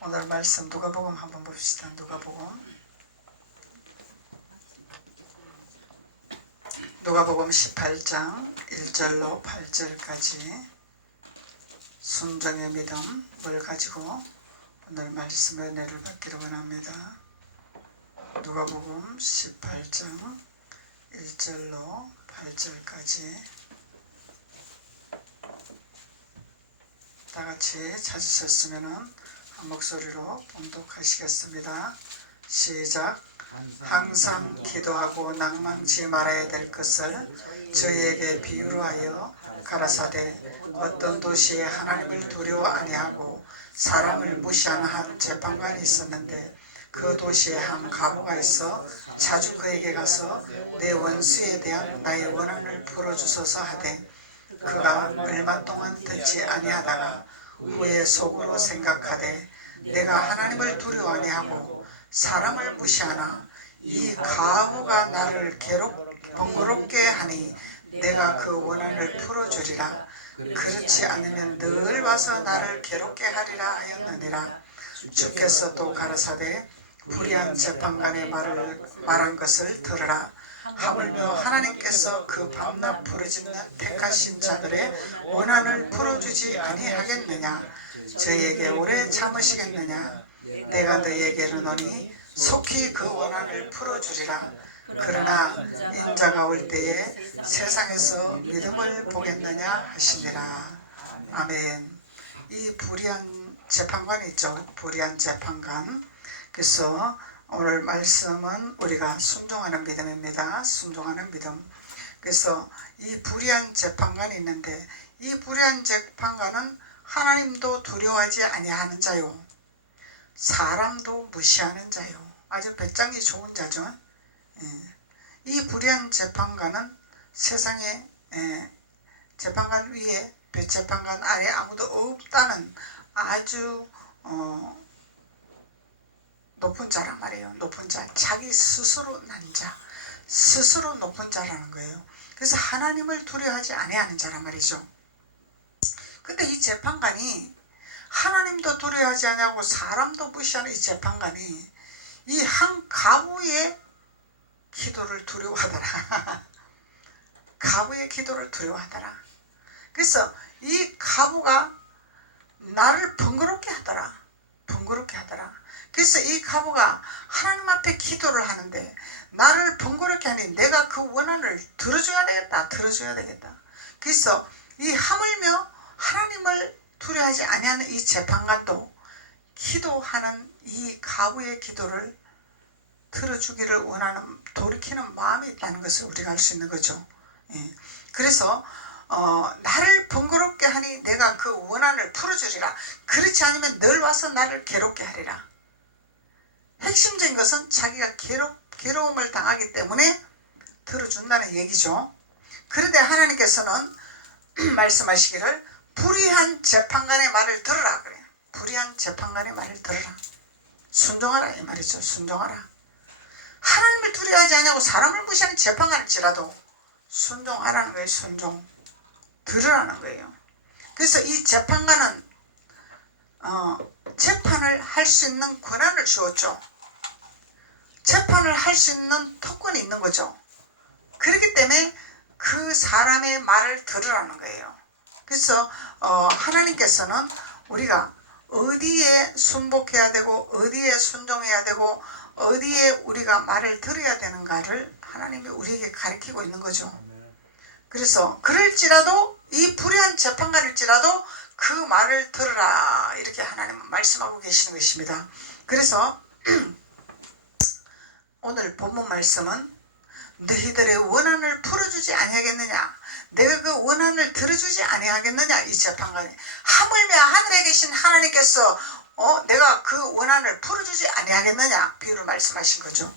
오늘 말씀 누가복음 한번 봅시다. 누가복음 18장 1절로 8절까지 순종의 믿음을 가지고 오늘 말씀 은혜를 받기를 원합니다. 누가복음 18장 1절로 8절까지 다같이 찾으셨으면 한 목소리로 봉독하시겠습니다. 시작. 항상 기도하고 낭망치 말아야 될 것을 저희에게 비유로 하여 가라사대 어떤 도시에 하나님을 두려워 아니하고 사람을 무시하는 한 재판관이 있었는데 그 도시에 한 과부가 있어 자주 그에게 가서 내 원수에 대한 나의 원한을 풀어주소서 하되 그가 얼마 동안 듣지 아니하다가 후에 속으로 생각하되 내가 하나님을 두려워 아니하고 사람을 무시하나 이 과부가 나를 번거롭게 하니 내가 그 원한을 풀어주리라. 그렇지 않으면 늘 와서 나를 괴롭게 하리라 하였느니라. 주께서 또 가라사대 불의한 재판관의 말한 것을 들으라. 하물며 하나님께서 그 밤낮 부르짖는 택하신 자들의 원한을 풀어주지 아니하겠느냐. 저희에게 오래 참으시겠느냐. 내가 너희에게 이르노니 속히 그 원한을 풀어주리라. 그러나 인자가 올 때에 세상에서 믿음을 보겠느냐 하시니라. 아멘. 이 불의한 재판관이 있죠. 불의한 재판관. 그래서 오늘 말씀은 우리가 순종하는 믿음입니다. 순종하는 믿음. 그래서 이 불의한 재판관이 있는데 이 불의한 재판관은 하나님도 두려워하지 아니하는 자요, 사람도 무시하는 자요. 아주 배짱이 좋은 자죠. 이 불의한 재판관은 세상에 재판관 위에 재판관 아래 아무도 없다는 아주 높은 자란 말이에요. 높은 자, 자기 스스로 난 자, 스스로 높은 자라는 거예요. 그래서 하나님을 두려워하지 아니하는 자란 말이죠. 근데 이 재판관이 하나님도 두려워하지 않냐고 사람도 무시하는 이 재판관이 이 한 과부의 기도를 두려워하더라. 과부의 기도를 두려워하더라. 그래서 이 과부가 나를 번거롭게 하더라. 번거롭게 하더라. 그래서 이 과부가 하나님 앞에 기도를 하는데 나를 번거롭게 하니 내가 그 원한을 들어줘야 되겠다. 들어줘야 되겠다. 그래서 이 하물며 하나님을 두려워하지 아니하는 이 재판관도 기도하는 이 과부의 기도를 들어주기를 원하는 돌이키는 마음이 있다는 것을 우리가 알 수 있는 거죠. 그래서 나를 번거롭게 하니 내가 그 원한을 풀어주리라. 그렇지 않으면 늘 와서 나를 괴롭게 하리라. 핵심적인 것은 자기가 괴로움을 당하기 때문에 들어준다는 얘기죠. 그런데 하나님께서는 말씀하시기를 불의한 재판관의 말을 들으라 그래요. 불의한 재판관의 말을 들으라. 순종하라 이 말이죠. 순종하라. 하나님을 두려워하지 않냐고 사람을 무시하는 재판관일지라도 순종하라는 거예요. 순종. 들으라는 거예요. 그래서 이 재판관은 재판을 할 수 있는 권한을 주었죠. 재판을 할 수 있는 특권이 있는 거죠. 그렇기 때문에 그 사람의 말을 들으라는 거예요. 그래서 하나님께서는 우리가 어디에 순복해야 되고 어디에 순종해야 되고 어디에 우리가 말을 들어야 되는가를 하나님이 우리에게 가르치고 있는 거죠. 그래서 그럴지라도 이 불의한 재판관일지라도 그 말을 들으라 이렇게 하나님은 말씀하고 계시는 것입니다. 그래서 오늘 본문 말씀은 너희들의 원한을 풀어주지 아니하겠느냐, 내가 그 원한을 들어주지 아니하겠느냐. 이 재판관이 하물며 하늘에 계신 하나님께서 내가 그 원한을 풀어주지 아니하겠느냐 비유를 말씀하신 거죠.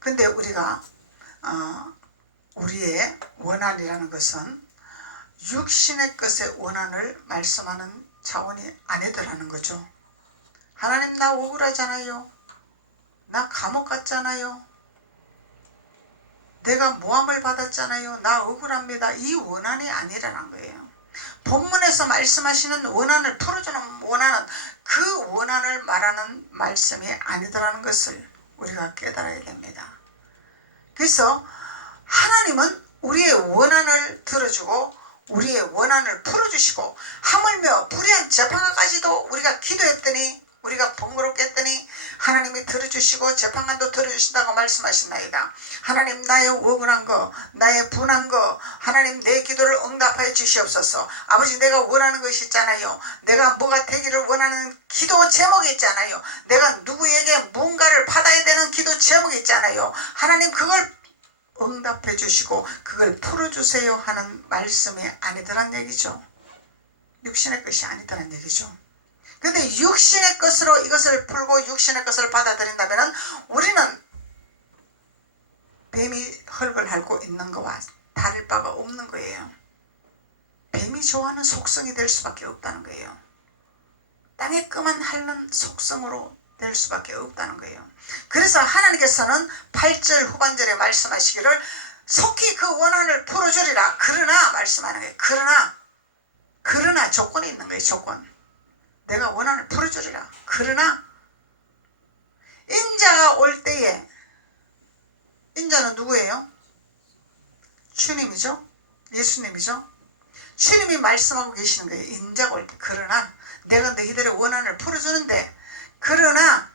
근데 우리가 우리의 원한이라는 것은 육신의 것의 원한을 말씀하는 차원이 아니더라는 거죠. 하나님 나 억울하잖아요. 나 감옥 갔잖아요. 내가 모함을 받았잖아요. 나 억울합니다. 이 원한이 아니라는 거예요. 본문에서 말씀하시는 원한을 풀어주는 원한은 그 원한 원한을 말하는 말씀이 아니더라는 것을 우리가 깨달아야 됩니다. 그래서 하나님은 우리의 원한을 들어주고 우리의 원한을 풀어주시고 하물며 불의한 재판관까지도 우리가 기도했더니 우리가 번거롭게 했더니 하나님이 들어주시고 재판관도 들어주신다고 말씀하신나이다. 하나님 나의 억울한 거 나의 분한 거 하나님 내 기도를 응답하여 주시옵소서. 아버지 내가 원하는 것이 있잖아요. 내가 뭐가 되기를 원하는 기도 제목이 있잖아요. 내가 누구에게 뭔가를 받아야 되는 기도 제목이 있잖아요. 하나님 그걸 응답해 주시고 그걸 풀어주세요 하는 말씀이 아니더란 얘기죠. 육신의 것이 아니더란 얘기죠. 그런데 육신의 것으로 이것을 풀고 육신의 것을 받아들인다면 우리는 뱀이 흙을 핥고 있는 것과 다를 바가 없는 거예요. 뱀이 좋아하는 속성이 될 수밖에 없다는 거예요. 땅에 끄만 핥는 속성으로 될 수밖에 없다는 거예요. 그래서 하나님께서는 8절 후반절에 말씀하시기를 속히 그 원한을 풀어주리라. 그러나 말씀하는 거예요. 그러나 조건이 있는 거예요. 조건. 내가 원한을 풀어주리라. 그러나 인자가 올 때에 인자는 누구예요? 주님이죠. 예수님이죠. 주님이 말씀하고 계시는 거예요. 인자가 올 때. 그러나 내가 너희들의 원한을 풀어주는데 그러나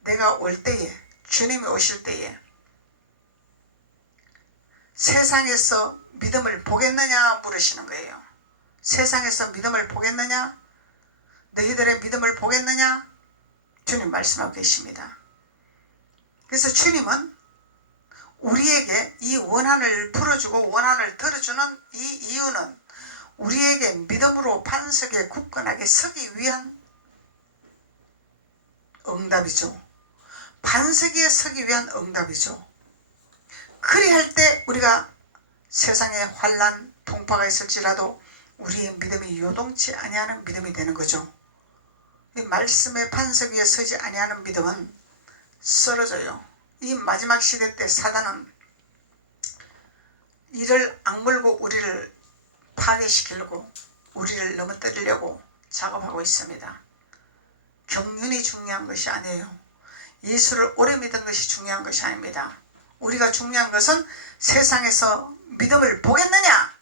내가 올 때에 주님이 오실 때에 세상에서 믿음을 보겠느냐 물으시는 거예요. 세상에서 믿음을 보겠느냐? 너희들의 믿음을 보겠느냐? 주님 말씀하고 계십니다. 그래서 주님은 우리에게 이 원한을 풀어주고 원한을 들어주는 이 이유는 우리에게 믿음으로 반석에 굳건하게 서기 위한 응답이죠. 반석에 서기 위한 응답이죠. 그리할 때 우리가 세상에 환난 풍파가 있을지라도 우리의 믿음이 요동치 아니하는 믿음이 되는 거죠. 이 말씀의 반석 위에 서지 아니하는 믿음은 쓰러져요. 이 마지막 시대 때 사단은 이를 악물고 우리를 파괴시키려고 우리를 넘어뜨리려고 작업하고 있습니다. 경륜이 중요한 것이 아니에요. 예수를 오래 믿은 것이 중요한 것이 아닙니다. 우리가 중요한 것은 세상에서 믿음을 보겠느냐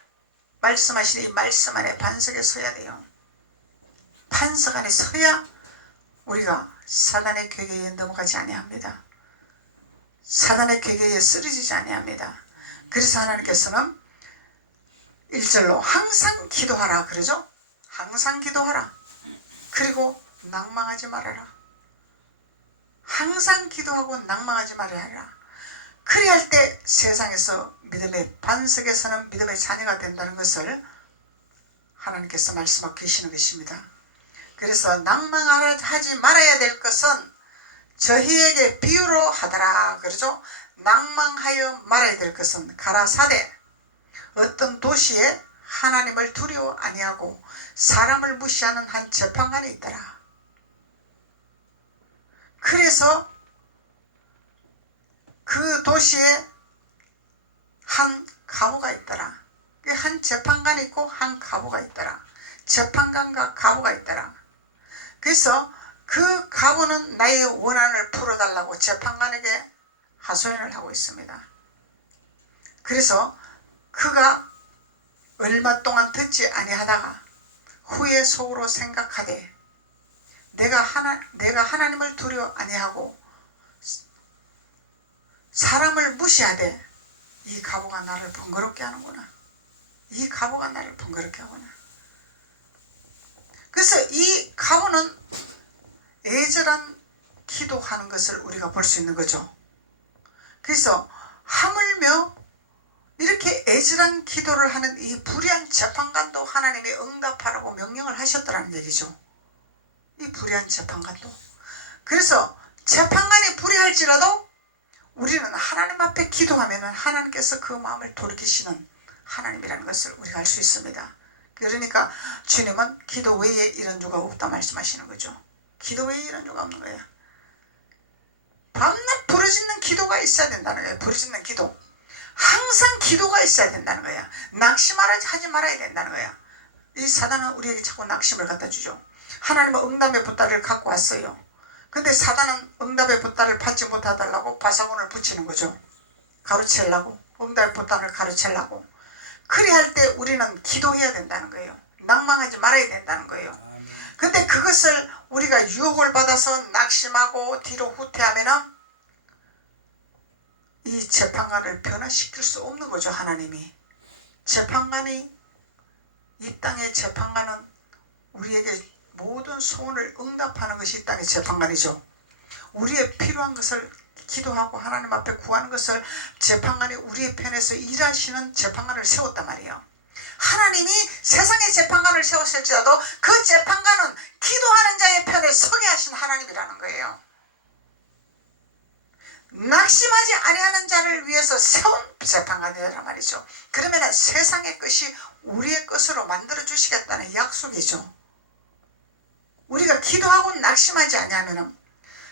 말씀하신 이 말씀 안에 반석에 서야 돼요. 반석 안에 서야 우리가 사단의 괴계에 넘어가지 아니합니다. 사단의 괴계에 쓰러지지 아니합니다. 그래서 하나님께서는 1절로 항상 기도하라 그러죠. 항상 기도하라. 그리고 낭망하지 말아라. 항상 기도하고 낭망하지 말아라. 그리할 때 세상에서 믿음의 반석에서는 믿음의 자녀가 된다는 것을 하나님께서 말씀하고 계시는 것입니다. 그래서 낭망하지 말아야 될 것은 저희에게 비유로 하더라 그러죠. 낭망하여 말아야 될 것은 가라사대 어떤 도시에 하나님을 두려워 아니하고 사람을 무시하는 한 재판관이 있더라. 그래서 그 도시에 한 가부가 있더라. 한 재판관이 있고 한 가부가 있더라. 재판관과 가부가 있더라. 그래서 그 가부는 나의 원한을 풀어달라고 재판관에게 하소연을 하고 있습니다. 그래서 그가 얼마 동안 듣지 아니하다가 후에 속으로 생각하되 내가 하나님을 두려워 아니하고 사람을 무시하되 이 가부가 나를 번거롭게 하는구나. 이 가부가 나를 번거롭게 하구나. 그래서 이 가부는 애절한 기도하는 것을 우리가 볼 수 있는 거죠. 그래서 하물며 이렇게 애절한 기도를 하는 이 불의한 재판관도 하나님이 응답하라고 명령을 하셨더라는 얘기죠. 이 불의한 재판관도. 그래서 재판관이 불의할지라도 우리는 하나님 앞에 기도하면 하나님께서 그 마음을 돌이키시는 하나님이라는 것을 우리가 알 수 있습니다. 그러니까 주님은 기도 외에 이런 주가 없다 말씀하시는 거죠. 기도 외에 이런 주가 없는 거예요. 밤낮 부르짖는 기도가 있어야 된다는 거예요. 부르짖는 기도. 항상 기도가 있어야 된다는 거야. 낙심하지 말아야 된다는 거야. 이 사단은 우리에게 자꾸 낙심을 갖다 주죠. 하나님은 응답의 보따리를 갖고 왔어요. 근데 사단은 응답의 보따를 받지 못하달라고 바사곤을 붙이는 거죠. 가로채려고, 응답의 보따를 가로채려고. 그리할 때 우리는 기도해야 된다는 거예요. 낭망하지 말아야 된다는 거예요. 근데 그것을 우리가 유혹을 받아서 낙심하고 뒤로 후퇴하면은 이 재판관을 변화시킬 수 없는 거죠. 하나님이. 재판관이, 이 땅의 재판관은 우리에게 모든 소원을 응답하는 것이 이 땅의 재판관이죠. 우리의 필요한 것을 기도하고 하나님 앞에 구하는 것을 재판관이 우리의 편에서 일하시는 재판관을 세웠단 말이에요. 하나님이 세상의 재판관을 세웠을지라도 그 재판관은 기도하는 자의 편에 서게 하신 하나님이라는 거예요. 낙심하지 아니하는 자를 위해서 세운 재판관이란 말이죠. 그러면 세상의 것이 우리의 것으로 만들어 주시겠다는 약속이죠. 우리가 기도하고 낙심하지 아니하면,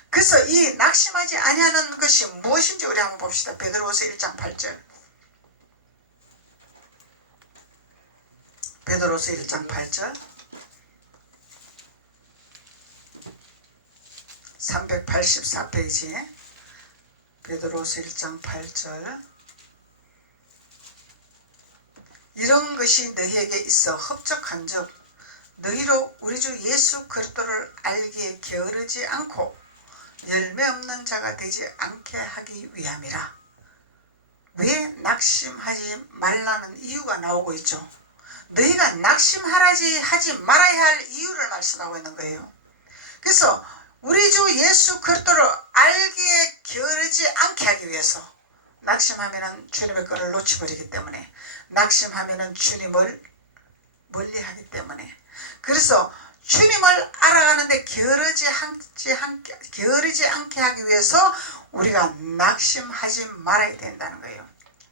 그래서 이 낙심하지 아니하는 것이 무엇인지 우리 한번 봅시다. 베드로후서 1장 8절. 베드로후서 1장 8절. 384페이지에 베드로후서 1장 8절. 이런 것이 너희에게 있어 흡족한즉 너희로 우리 주 예수 그리스도를 알기에 게으르지 않고 열매 없는 자가 되지 않게 하기 위함이라. 왜 낙심하지 말라는 이유가 나오고 있죠. 너희가 낙심하지 말아야 할 이유를 말씀하고 있는 거예요. 그래서 우리 주 예수 그리스도를 알기에 게으르지 않게 하기 위해서, 낙심하면 주님의 것을 놓쳐버리기 때문에, 낙심하면 주님을 멀리하기 때문에, 그래서 주님을 알아가는데 게으르지 않게 하기 위해서 우리가 낙심하지 말아야 된다는 거예요.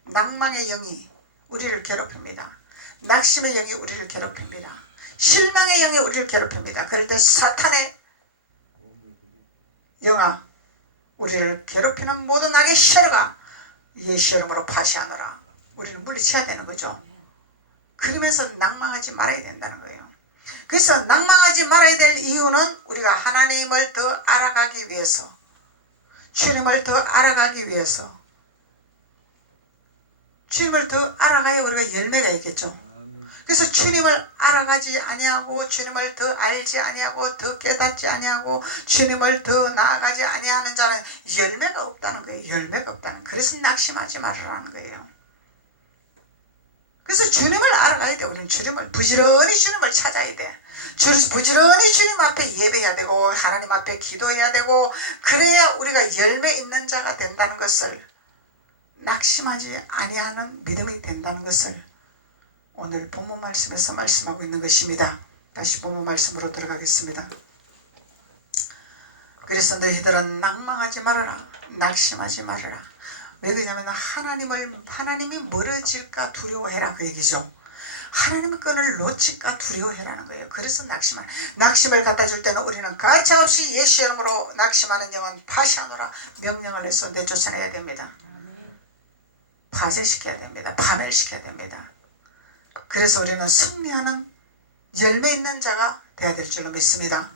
낭망의 영이 우리를 괴롭힙니다. 낙심의 영이 우리를 괴롭힙니다. 실망의 영이 우리를 괴롭힙니다. 그럴 때 사탄의 영아, 우리를 괴롭히는 모든 악의 시험가 예수 이름으로 파시하노라. 우리는 물리쳐야 되는 거죠. 그러면서 낭망하지 말아야 된다는 거예요. 그래서 낭망하지 말아야 될 이유는 우리가 하나님을 더 알아가기 위해서, 주님을 더 알아가기 위해서, 주님을 더 알아가야 우리가 열매가 있겠죠. 그래서 주님을 알아가지 아니하고, 주님을 더 알지 아니하고, 더 깨닫지 아니하고, 주님을 더 나아가지 아니하는 자는 열매가 없다는 거예요. 열매가 없다는. 그래서 낙심하지 말으라는 거예요. 그래서 주님을 알아가야 돼. 우리는 주님을, 부지런히 주님을 찾아야 돼. 부지런히 주님 앞에 예배해야 되고, 하나님 앞에 기도해야 되고, 그래야 우리가 열매 있는 자가 된다는 것을, 낙심하지 아니하는 믿음이 된다는 것을 오늘 본문 말씀에서 말씀하고 있는 것입니다. 다시 본문 말씀으로 들어가겠습니다. 그래서 너희들은 낭망하지 말아라. 낙심하지 말아라. 왜 그러냐면 하나님이 멀어질까 두려워해라, 그 얘기죠. 하나님의 끈을 놓칠까 두려워해라는 거예요. 그래서 낙심을 갖다 줄 때는 우리는 가차없이 예수 이름으로 낙심하는 영은 파시하노라 명령을 해서 내쫓아내야 됩니다. 파쇄시켜야 됩니다. 파멸시켜야 됩니다. 그래서 우리는 승리하는 열매 있는 자가 되어야 될 줄로 믿습니다.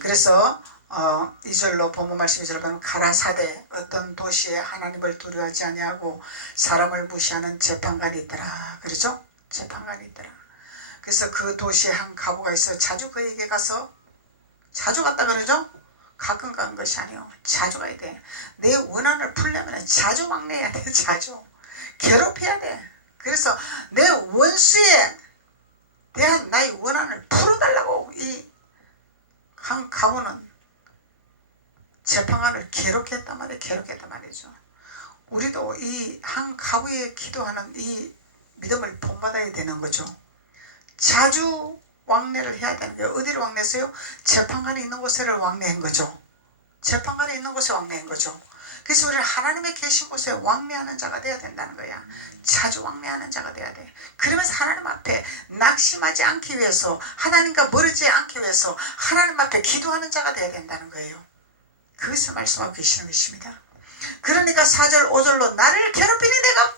그래서 2절로 본문 말씀 2절로 보면, 가라사대 어떤 도시에 하나님을 두려워하지 아니하고 사람을 무시하는 재판관이 있더라. 그렇죠? 재판관이 있더라. 그래서 그 도시에 한 과부가 있어 자주 그에게 가서, 자주 갔다 그러죠? 가끔 가는 것이 아니요, 자주 가야 돼. 내 원한을 풀려면 자주 왕래해야 돼. 자주 괴롭혀야 돼. 그래서 내 원수에 대한 나의 원한을 풀어달라고 이 한 과부는 재판관을 괴롭혔단 말이죠. 우리도 이 한 과부에 기도하는 이 믿음을 본받아야 되는 거죠. 자주 왕래를 해야 되는 거예요. 어디를 왕래했어요? 재판관이 있는 곳에를 왕래한 거죠. 재판관이 있는 곳에 왕래한 거죠. 그래서 우리는 하나님의 계신 곳에 왕래하는 자가 돼야 된다는 거야. 자주 왕래하는 자가 돼야 돼. 그러면서 하나님 앞에 낙심하지 않기 위해서, 하나님과 멀어지지 않기 위해서 하나님 앞에 기도하는 자가 돼야 된다는 거예요. 그것을 말씀하고 계시는 것입니다. 그러니까 4절 5절로 나를 괴롭히니 내가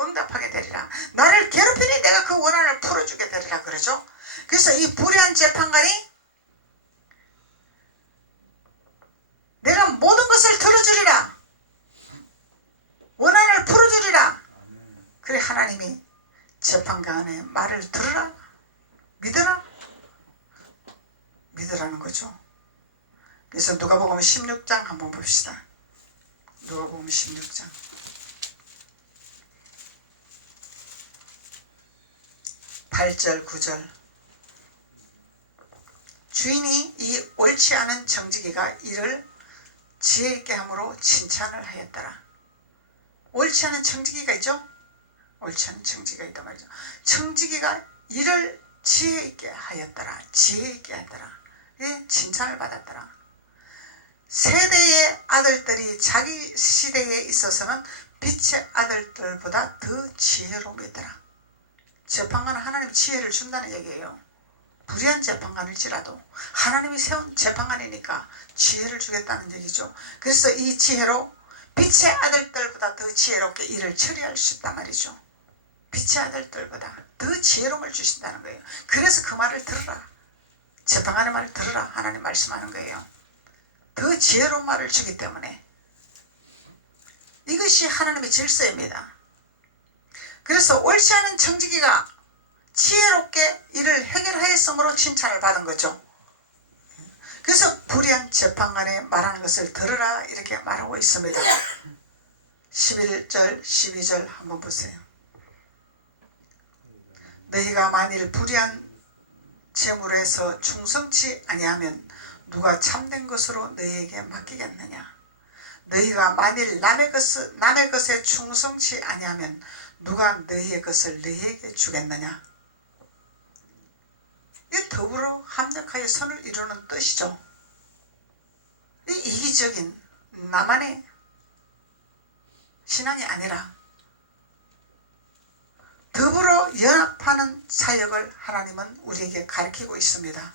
응답하게 되리라. 나를 괴롭히니 내가 그 원한을 풀어주게 되리라 그러죠. 그래서 이 불의한 재판관이 하나님이 재판관의 말을 들으라, 믿으라, 믿으라는 거죠. 그래서 누가복음 16장 한번 봅시다. 누가복음 16장 8절 9절. 주인이 이 옳지 않은 청지기가 이를 지혜 있게 함으로 칭찬을 하였더라. 옳지 않은 청지기가 있죠. 옳지 않은 청지기가 있단 말이죠. 청지기가 이를 지혜 있게 하였더라. 지혜 있게 하였더라. 예, 칭찬을 받았더라. 세대의 아들들이 자기 시대에 있어서는 빛의 아들들보다 더 지혜로움이더라. 재판관은 하나님 지혜를 준다는 얘기예요. 불의한 재판관일지라도 하나님이 세운 재판관이니까 지혜를 주겠다는 얘기죠. 그래서 이 지혜로 빛의 아들들보다 더 지혜롭게 일을 처리할 수 있단 말이죠. 빛의 아들들보다 더 지혜로움을 주신다는 거예요. 그래서 그 말을 들으라. 재판관의 말을 들으라. 하나님 말씀하는 거예요. 더 지혜로운 말을 주기 때문에 이것이 하나님의 질서입니다. 그래서 옳지 않은 청지기가 지혜롭게 이를 해결하였으므로 칭찬을 받은 거죠. 그래서 불의한 재판관의 말하는 것을 들으라 이렇게 말하고 있습니다. 11절 12절 한번 보세요. 너희가 만일 불의한 재물에서 충성치 아니하면 누가 참된 것으로 너희에게 맡기겠느냐. 너희가 만일 남의 것에 충성치 아니하면 누가 너희의 것을 너희에게 주겠느냐. 이 더불어 합력하여 선을 이루는 뜻이죠. 이 이기적인 나만의 신앙이 아니라 더불어 연합하는 사역을 하나님은 우리에게 가르치고 있습니다.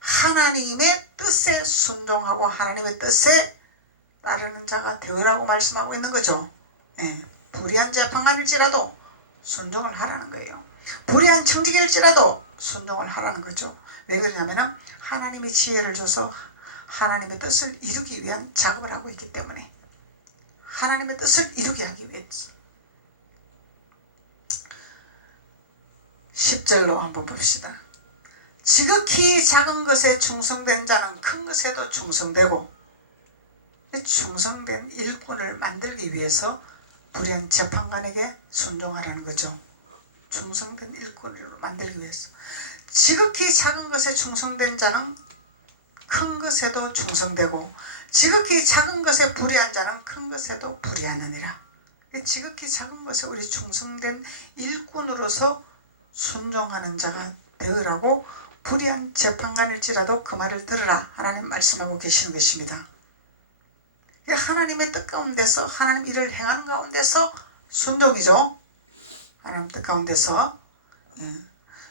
하나님의 뜻에 순종하고 하나님의 뜻에 따르는 자가 되으라고 말씀하고 있는 거죠. 예, 불의한 재판관일지라도 순종을 하라는 거예요. 불의한 청지기일지라도 순종을 하라는 거죠. 왜 그러냐면 하나님이 지혜를 줘서 하나님의 뜻을 이루기 위한 작업을 하고 있기 때문에 하나님의 뜻을 이루게 하기 위해서. 10절로 한번 봅시다. 지극히 작은 것에 충성된 자는 큰 것에도 충성되고, 충성된 일꾼을 만들기 위해서 불의한 재판관에게 순종하라는 거죠. 충성된 일꾼을 만들기 위해서. 지극히 작은 것에 충성된 자는 큰 것에도 충성되고, 지극히 작은 것에 불의한 자는 큰 것에도 불의하느니라. 지극히 작은 것에 우리 충성된 일꾼으로서 순종하는 자가 되으라고 불의한 재판관일지라도 그 말을 들으라 하나님 말씀하고 계시는 것입니다. 하나님의 뜻 가운데서 하나님 일을 행하는 가운데서 순종이죠. 하나님 뜻 가운데서.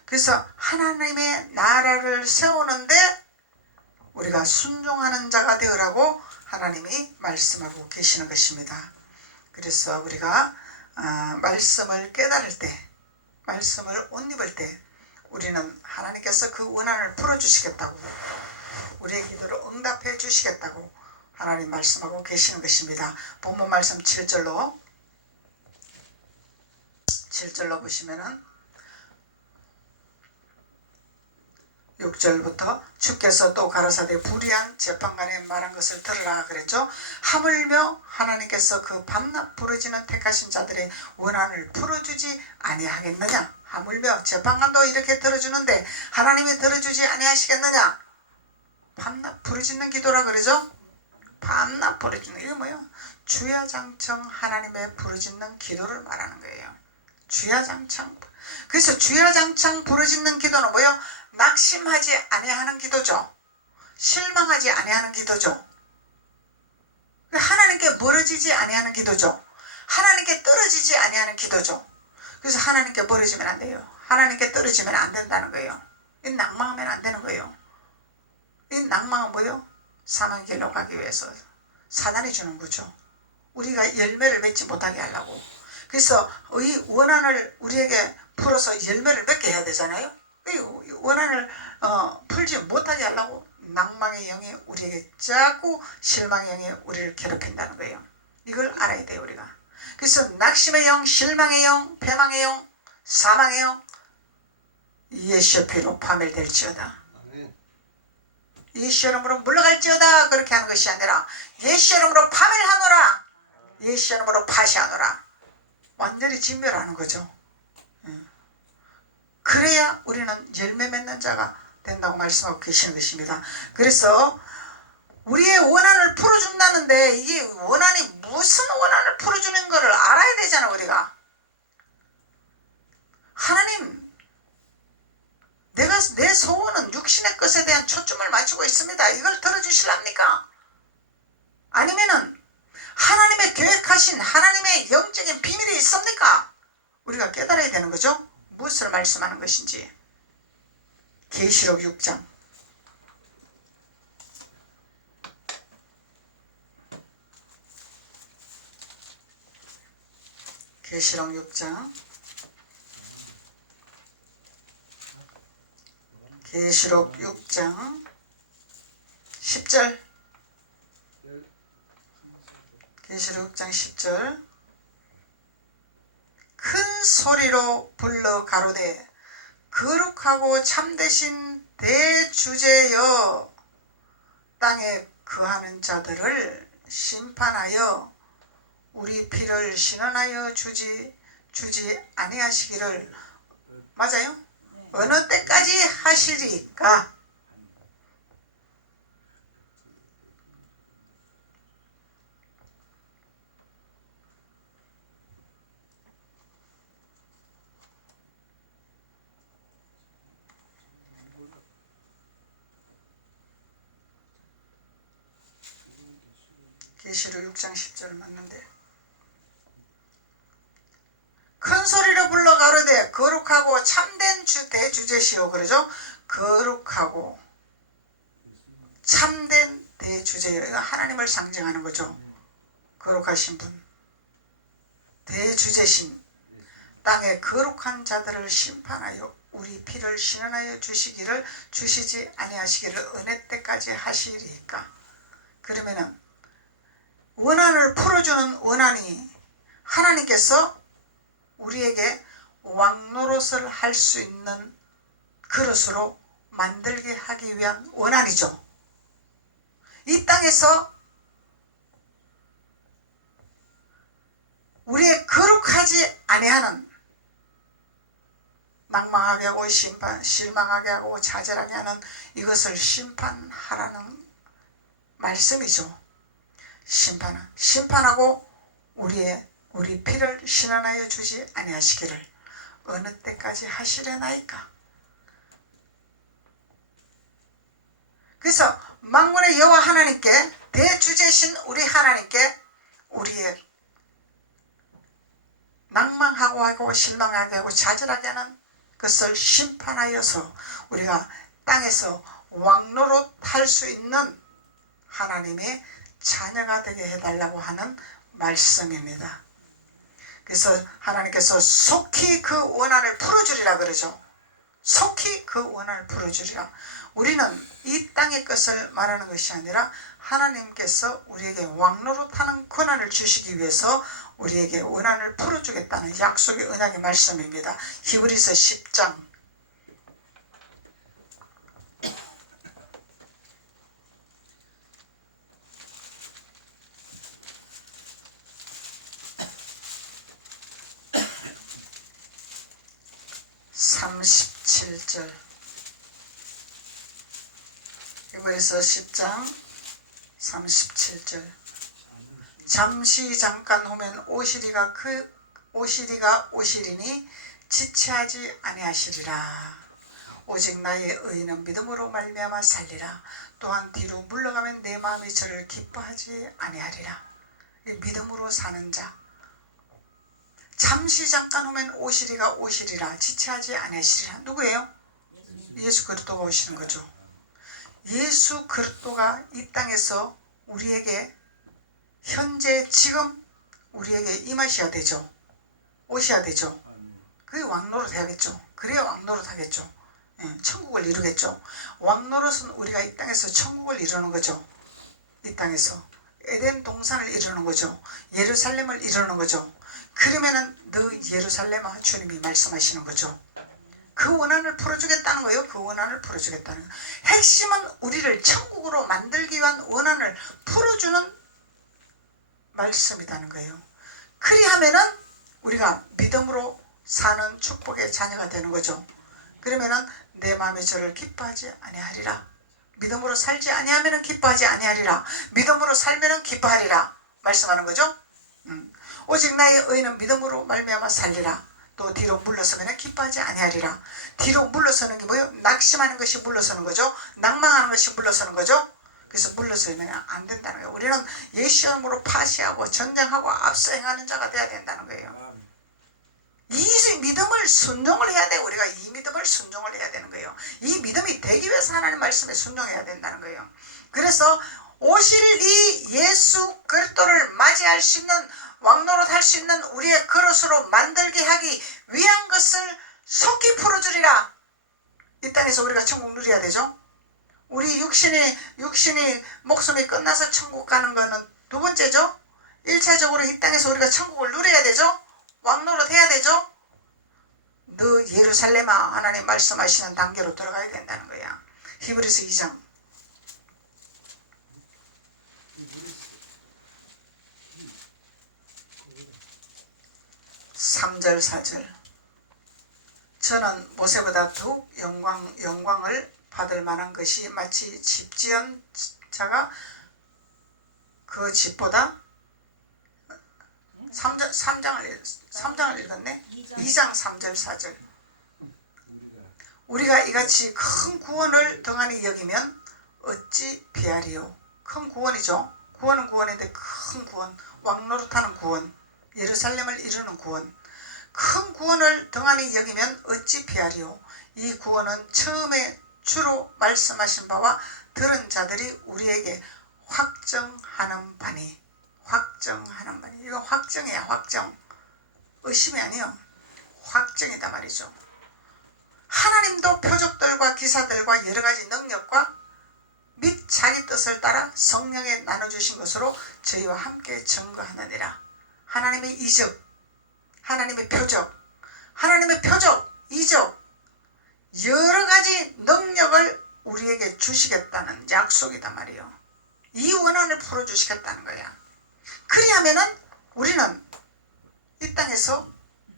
그래서 하나님의 나라를 세우는데 우리가 순종하는 자가 되으라고 하나님이 말씀하고 계시는 것입니다. 그래서 우리가 말씀을 깨달을 때, 말씀을 옷 입을 때 우리는 하나님께서 그 원한을 풀어주시겠다고, 우리의 기도를 응답해 주시겠다고 하나님 말씀하고 계시는 것입니다. 본문 말씀 7절로 보시면은 6절부터 주께서 또 가라사대 불의한 재판관의 말한 것을 들으라 그랬죠. 하물며 하나님께서 그 밤낮 부르짖는 택하신 자들의 원한을 풀어주지 아니하겠느냐. 하물며 재판관도 이렇게 들어주는데 하나님이 들어주지 아니하시겠느냐. 밤낮 부르짖는 기도라 그러죠. 밤낮 부르짖는, 이게 뭐예요? 주야장청 하나님의 부르짖는 기도를 말하는 거예요. 주야장청. 그래서 주야장청 부르짖는 기도는 뭐예요? 낙심하지 아니하는 기도죠. 실망하지 아니하는 기도죠. 하나님께 멀어지지 아니하는 기도죠. 하나님께 떨어지지 아니하는 기도죠. 그래서 하나님께 멀어지면 안 돼요. 하나님께 떨어지면 안 된다는 거예요. 이 낭망하면 안 되는 거예요. 이 낭망은 뭐예요? 사망의 길로 가기 위해서 사단이 주는 거죠. 우리가 열매를 맺지 못하게 하려고. 그래서 이 원한을 우리에게 풀어서 열매를 맺게 해야 되잖아요. 원한을 풀지 못하게 하려고 낭망의 영이 우리에게 자꾸 실망의 영이 우리를 괴롭힌다는 거예요. 이걸 알아야 돼요. 우리가 그래서 낙심의 영, 실망의 영, 패망의 영, 사망의 영 예수의 피로 파멸될지어다. 예수 이름으로 물러갈지어다. 그렇게 하는 것이 아니라 예수 이름으로 파멸하노라. 예수 이름으로 파시하노라. 완전히 진멸하는 거죠. 그래야 우리는 열매 맺는 자가 된다고 말씀하고 계시는 것입니다. 그래서 우리의 원한을 풀어준다는데 이게 원한이 무슨 원한을 풀어주는 것을 알아야 되잖아. 우리가 하나님, 내 소원은 육신의 것에 대한 초점을 맞추고 있습니다. 이걸 들어주실랍니까? 아니면은 하나님의 계획하신 하나님의 영적인 비밀이 있습니까? 우리가 깨달아야 되는 거죠. 무엇을 말씀하는 것인지. 계시록 6장 계시록 6장 계시록 6장 10절 계시록 6장 10절 큰 소리로 불러 가로되 거룩하고 참되신 대주제여 땅에 거하는 자들을 심판하여 우리 피를 신원하여 주지 아니하시기를. 맞아요? 어느 때까지 하시리까? 계시록 6장 10절 맞는데 큰 소리로 불러 가로되 거룩하고 참된 대주제시오. 그러죠? 거룩하고 참된 대주제요. 이거 하나님을 상징하는 거죠. 거룩하신 분, 대주제신 땅에 거룩한 자들을 심판하여 우리 피를 신원하여 주시지 아니하시기를 어느 때까지 하시리까? 그러면은 원한을 풀어주는 원한이 하나님께서 우리에게 왕노릇을 할 수 있는 그릇으로 만들게 하기 위한 원한이죠. 이 땅에서 우리의 거룩하지 아니하는, 낭망하게 하고 실망하게 하고 좌절하게 하는 이것을 심판하라는 말씀이죠. 심판하고 우리 피를 신원하여 주지 아니하시기를 어느 때까지 하시려나이까. 그래서 만군의 여호와 하나님께, 대주제신 우리 하나님께 우리의 낭망하고 하고 실망하게 하고 좌절하게 하는 것을 심판하여서 우리가 땅에서 왕노릇 할 수 있는 하나님의 자녀가 되게 해달라고 하는 말씀입니다. 그래서 하나님께서 속히 그 원한을 풀어주리라 그러죠. 속히 그 원한을 풀어주리라. 우리는 이 땅의 것을 말하는 것이 아니라 하나님께서 우리에게 왕노릇하는 권한을 주시기 위해서 우리에게 원한을 풀어주겠다는 약속의 언약의 말씀입니다. 히브리서 10장 37절. 히브리서 10장 37절. 잠시 잠깐 후면 오시리가 오시리니 지체하지 아니하시리라. 오직 나의 의인은 믿음으로 말미암아 살리라. 또한 뒤로 물러가면 내 마음이 저를 기뻐하지 아니하리라. 믿음으로 사는 자. 잠시 잠깐 후면 오시리라. 지체하지 아니하시리라. 누구예요? 예수 그리스도가 오시는 거죠. 예수 그리스도가 이 땅에서 우리에게 현재 지금 우리에게 임하셔야 되죠. 오셔야 되죠. 그게 왕노릇 해야겠죠. 그래야 왕노릇 하겠죠. 천국을 이루겠죠. 왕노릇은 우리가 이 땅에서 천국을 이루는 거죠. 이 땅에서 에덴 동산을 이루는 거죠. 예루살렘을 이루는 거죠. 그러면은 너 예루살렘아 주님이 말씀하시는 거죠. 그 원한을 풀어주겠다는 거예요. 그 원한을 풀어주겠다는 거예요. 핵심은 우리를 천국으로 만들기 위한 원한을 풀어주는 말씀이라는 거예요. 그리하면은 우리가 믿음으로 사는 축복의 자녀가 되는 거죠. 그러면은 내 마음에 저를 기뻐하지 아니하리라. 믿음으로 살지 아니하면은 기뻐하지 아니하리라. 믿음으로 살면은 기뻐하리라 말씀하는 거죠. 오직 나의 의는 믿음으로 말미암아 살리라. 또 뒤로 물러서면 기뻐하지 아니하리라. 뒤로 물러서는 게 뭐예요? 낙심하는 것이 물러서는 거죠. 낭망하는 것이 물러서는 거죠. 그래서 물러서면 안 된다는 거예요. 우리는 예수 이름으로 파시하고 전쟁하고 앞서 행하는 자가 돼야 된다는 거예요. 이 믿음을 순종을 해야 돼. 우리가 이 믿음을 순종을 해야 되는 거예요. 이 믿음이 되기 위해서 하나님 말씀에 순종해야 된다는 거예요. 그래서 오실 이 예수 그리스도를 맞이할 수 있는 왕노릇 할 수 있는 우리의 그릇으로 만들게 하기 위한 것을 속히 풀어주리라. 이 땅에서 우리가 천국 누려야 되죠. 우리 육신이 목숨이 끝나서 천국 가는 거는 두 번째죠. 1차적으로 이 땅에서 우리가 천국을 누려야 되죠. 왕노릇 해야 되죠. 너 예루살렘아 하나님 말씀하시는 단계로 들어가야 된다는 거야. 히브리서 2장 3절 4절 저는 모세보다 더욱 영광을 받을 만한 것이 마치 집 지은 자가 그 집보다 3장을 읽었네. 2장 3절 4절 우리가 이같이 큰 구원을 등한히 여기면 어찌 비하리요. 큰 구원이죠. 구원은 구원인데 큰 구원, 왕노릇하는 구원, 예루살렘을 이루는 구원, 큰 구원을 등한히 여기면 어찌 비하리요. 이 구원은 처음에 주로 말씀하신 바와 들은 자들이 우리에게 확정하는 바니. 이거 확정이야. 확정. 의심이 아니요. 확정이다 말이죠. 하나님도 표적들과 기사들과 여러가지 능력과 및 자기 뜻을 따라 성령에 나눠주신 것으로 저희와 함께 증거하느니라. 하나님의 이적, 하나님의 표적, 이적, 여러가지 능력을 우리에게 주시겠다는 약속이다 말이에요. 이 원한을 풀어주시겠다는 거야. 그리하면은 우리는 이 땅에서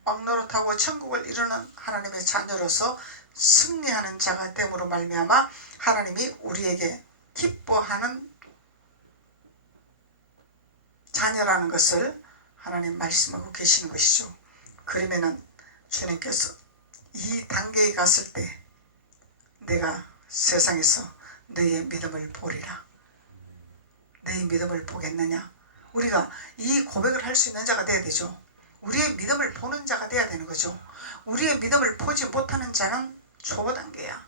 왕노릇하고 천국을 이루는 하나님의 자녀로서 승리하는 자가 됨으로 말미암아 하나님이 우리에게 기뻐하는 자녀라는 것을 하나님 말씀하고 계시는 것이죠. 그러면은 주님께서 이 단계에 갔을 때 내가 세상에서 너의 믿음을 보리라. 너의 믿음을 보겠느냐. 우리가 이 고백을 할 수 있는 자가 돼야 되죠. 우리의 믿음을 보는 자가 돼야 되는 거죠. 우리의 믿음을 보지 못하는 자는 초보 단계야.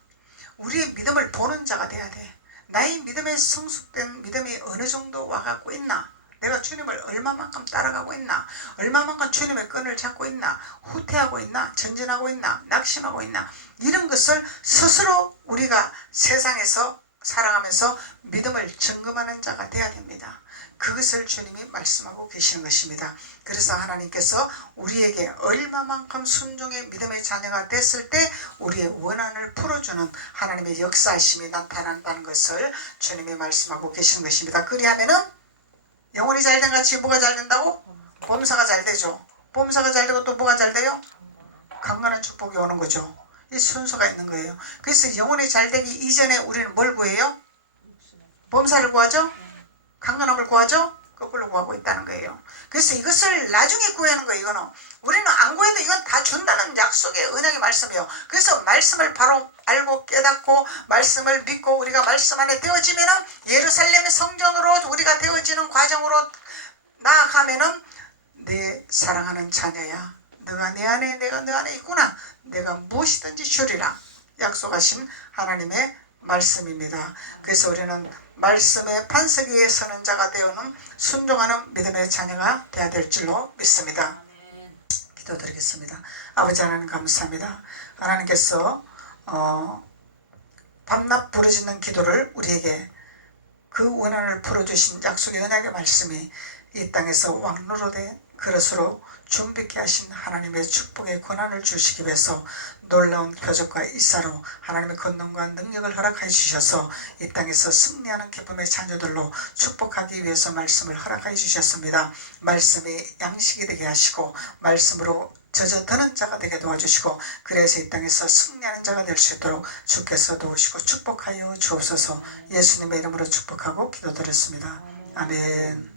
우리의 믿음을 보는 자가 돼야 돼. 나의 믿음에 성숙된 믿음이 어느 정도 와갖고 있나? 내가 주님을 얼마만큼 따라가고 있나? 얼마만큼 주님의 끈을 잡고 있나? 후퇴하고 있나? 전진하고 있나? 낙심하고 있나? 이런 것을 스스로 우리가 세상에서 살아가면서 믿음을 점검하는 자가 돼야 됩니다. 그것을 주님이 말씀하고 계시는 것입니다. 그래서 하나님께서 우리에게 얼마만큼 순종의 믿음의 자녀가 됐을 때 우리의 원한을 풀어주는 하나님의 역사심이 나타난다는 것을 주님이 말씀하고 계시는 것입니다. 그리하면은 영혼이 잘된 같이 뭐가 잘 된다고? 범사가 잘 되죠. 범사가 잘 되고 또 뭐가 잘 돼요? 강건한 축복이 오는 거죠. 이 순서가 있는 거예요. 그래서 영혼이 잘 되기 이전에 우리는 뭘 구해요? 범사를 구하죠? 강건함을 구하죠? 거꾸로 구하고 있다는 거예요. 그래서 이것을 나중에 구하는 거예요. 이거는 우리는 안 구해도 이건 다 준다는 약속의 언약의 말씀이에요. 그래서 말씀을 바로 알고 깨닫고 말씀을 믿고 우리가 말씀 안에 되어지면은 예루살렘의 성전으로 우리가 되어지는 과정으로 나아가면은 내 사랑하는 자녀야, 너가 내 안에 내가 너 안에 있구나, 내가 무엇이든지 주리라 약속하신 하나님의 말씀입니다. 그래서 우리는 말씀의 반석 위에 서는 자가 되어는 순종하는 믿음의 자녀가 되어야 될 줄로 믿습니다. 기도드리겠습니다. 아버지 하나님 감사합니다. 하나님께서 밤낮 부르짖는 기도를 우리에게 그 원한을 풀어주신 약속의 언약의 말씀이 이 땅에서 왕노릇의 그릇으로 준비케 하신 하나님의 축복의 권한을 주시기 위해서 놀라운 표적과 이사로 하나님의 권능과 능력을 허락해 주셔서 이 땅에서 승리하는 기쁨의 자녀들로 축복하기 위해서 말씀을 허락해 주셨습니다. 말씀이 양식이 되게 하시고 말씀으로 젖어드는 자가 되게 도와주시고 그래서 이 땅에서 승리하는 자가 될 수 있도록 주께서 도우시고 축복하여 주옵소서. 예수님의 이름으로 축복하고 기도드렸습니다. 아멘.